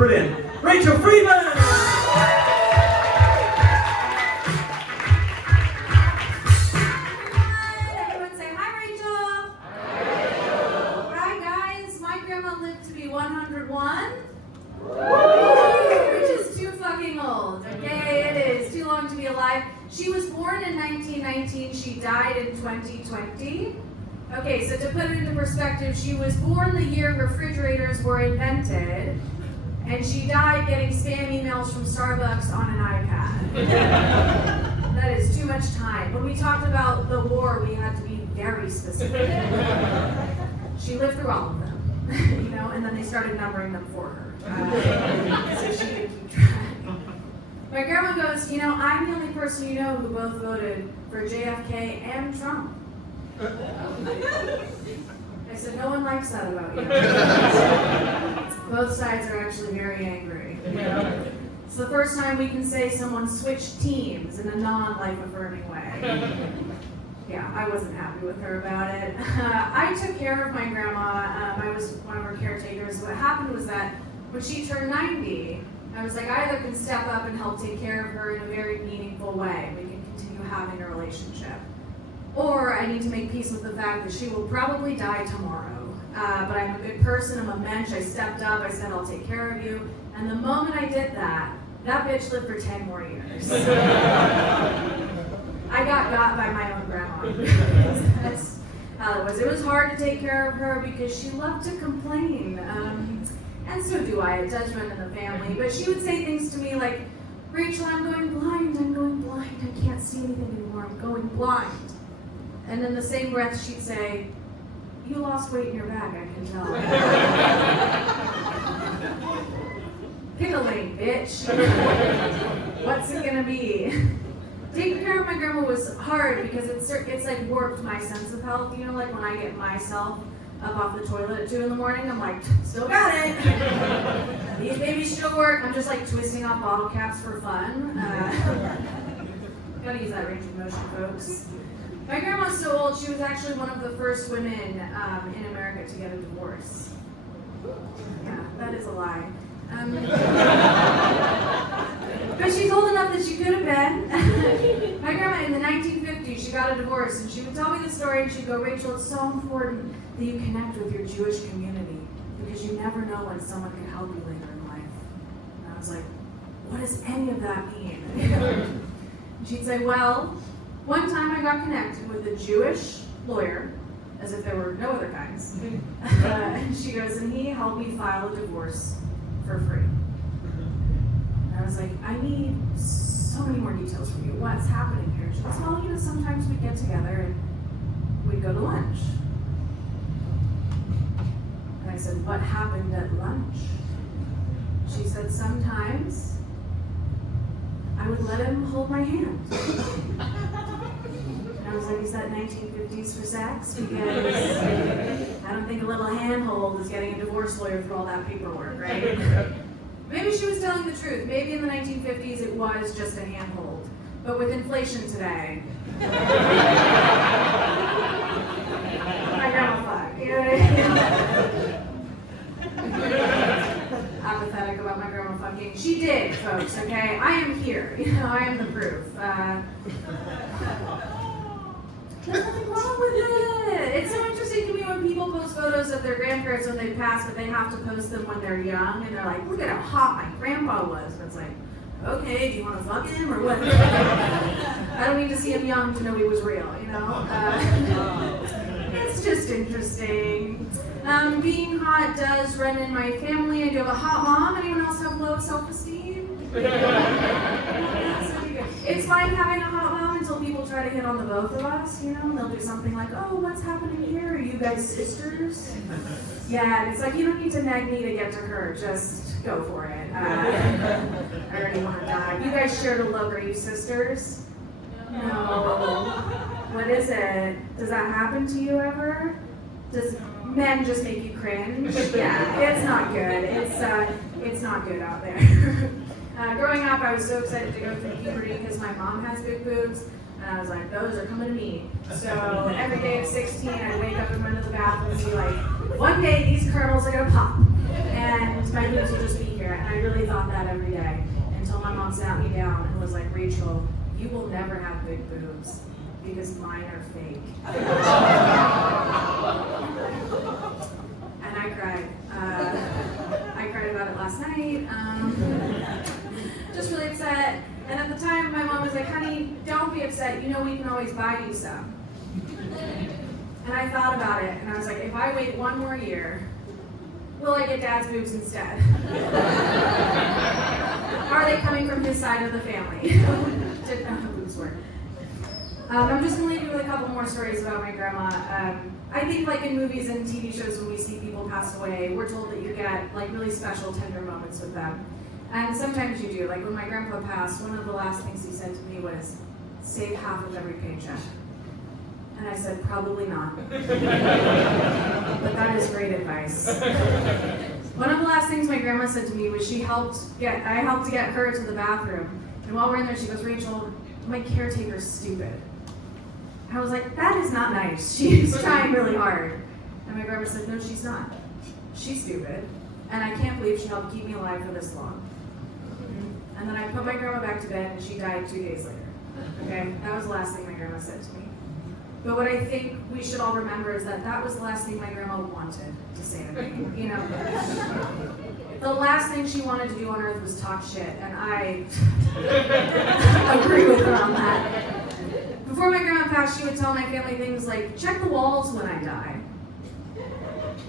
brilliant, Rachele Friedland! Everyone say, hi, Rachel! Hi, Rachel! Right, guys, my grandma lived to be 101. Which is too fucking old, okay? It is too long to be alive. She was born in 1919, she died in 2020. Okay, so to put it into perspective, she was born the year refrigerators were invented, and she died getting spam emails from Starbucks on an iPad. That is too much time. When we talked about the war, we had to be very specific. She lived through all of them, you know, and then they started numbering them for her. So she could keep track. My grandma goes, you know, I'm the only person you know who both voted for JFK and Trump. I said, no one likes that about you. Both sides are actually very angry. It's the first time we can say someone switched teams in a non-life affirming way. Yeah, I wasn't happy with her about it. I took care of my grandma. I was one of her caretakers. What happened was that when she turned 90, I was like, I either can step up and help take care of her in a very meaningful way. We can continue having a relationship. Or I need to make peace with the fact that she will probably die tomorrow. But I'm a good person, I'm a mensch, I stepped up, I said I'll take care of you. And the moment I did that, that bitch lived for 10 more years. I got by my own grandma. That's how it was. It was hard to take care of her because she loved to complain. And so do I, a judgment in the family. But she would say things to me like, Rachel, I'm going blind, I can't see anything anymore, I'm going blind. And in the same breath, she'd say, you lost weight in your bag, I can tell. Pick a lane, bitch. What's it gonna be? Taking care of my grandma was hard because it's like warped my sense of health. You know, like when I get myself up off the toilet at 2 in the morning, I'm like, still got it. These babies still work. I'm just like twisting off bottle caps for fun. Gotta use that range of motion, folks. My grandma's so old, she was actually one of the first women in America to get a divorce. Yeah, that is a lie. But she's old enough that she could have been. My grandma in the 1950s, she got a divorce, and she would tell me the story, and she'd go, Rachel, it's so important that you connect with your Jewish community, because you never know when someone can help you later in life. And I was like, what does any of that mean? And she'd say, well, one time I got connected with a Jewish lawyer, as if there were no other kinds. And she goes, and he helped me file a divorce for free. And I was like, I need so many more details from you. What's happening here? She goes, well, you know, sometimes we'd get together and we'd go to lunch. And I said, what happened at lunch? She said, sometimes I would let him hold my hand. And I was like, is that 1950s for sex? Because I don't think a little handhold is getting a divorce lawyer through all that paperwork, right? Maybe she was telling the truth. Maybe in the 1950s it was just a handhold. But with inflation today, my grandma fuck, you know what I mean? Apathetic about my grandma fucking. She did, folks, okay? I am here. You know, I am the proof. There's nothing wrong with it. It's so interesting to me when people post photos of their grandparents when they pass, but they have to post them when they're young, and they're like, look at how hot my grandpa was. And it's like, okay, do you want to fuck him or what? I don't need to see him young to know he was real, you know? It's just interesting. Being hot does run in my family. I do have a hot mom. Anyone else have low self-esteem? It's fine having a hot mom until people try to hit on the both of us, you know? They'll do something like, oh, what's happening here? Are you guys sisters? Yeah, and it's like, you don't need to nag me to get to her. Just go for it. I already want to die. You guys share the look. Are you sisters? No. What is it? Does that happen to you ever? Does men just make you cringe? Yeah, it's not good. It's not good out there. Growing up, I was so excited to go through puberty because my mom has big boobs, and I was like, those are coming to me. So every day at 16, I'd wake up and run to the bathroom and be like, one day these kernels are gonna pop, and my boobs will just be here. there, and I really thought that every day until my mom sat me down and was like, Rachel, you will never have big boobs because mine are fake. And I cried. I cried about it last night. Just really upset. And at the time, my mom was like, honey, don't be upset. You know we can always buy you some. And I thought about it, and I was like, if I wait one more year, will I get dad's boobs instead? Are they coming from his side of the family? Didn't know how boobs work. I'm just going to leave you with a couple more stories about my grandma. I think like in movies and TV shows when we see people pass away, we're told that you get like really special, tender moments with them. And sometimes you do. Like when my grandpa passed, one of the last things he said to me was, save half of every paycheck. And I said, probably not. But that is great advice. One of the last things my grandma said to me was I helped to get her to the bathroom. And while we're in there, she goes, Rachel, my caretaker's stupid. I was like, that is not nice. She's trying really hard. And my grandma said, no, she's not. She's stupid. And I can't believe she helped keep me alive for this long. And then I put my grandma back to bed, and she died 2 days later. Okay? That was the last thing my grandma said to me. But what I think we should all remember is that that was the last thing my grandma wanted to say to me. You know, the last thing she wanted to do on earth was talk shit, and I agree with her on that. Before my grandma passed, she would tell my family things like, check the walls when I die.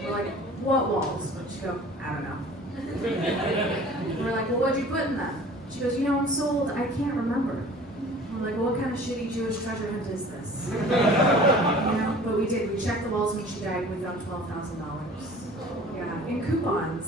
We're like, what walls? She'd go, I don't know. We're like, well, what'd you put in them? She goes, you know, I'm so old, I can't remember. We're like, well, what kind of shitty Jewish treasure hunt is this? You know, but we did. We checked the walls when she died. We found $12,000. Yeah, in coupons.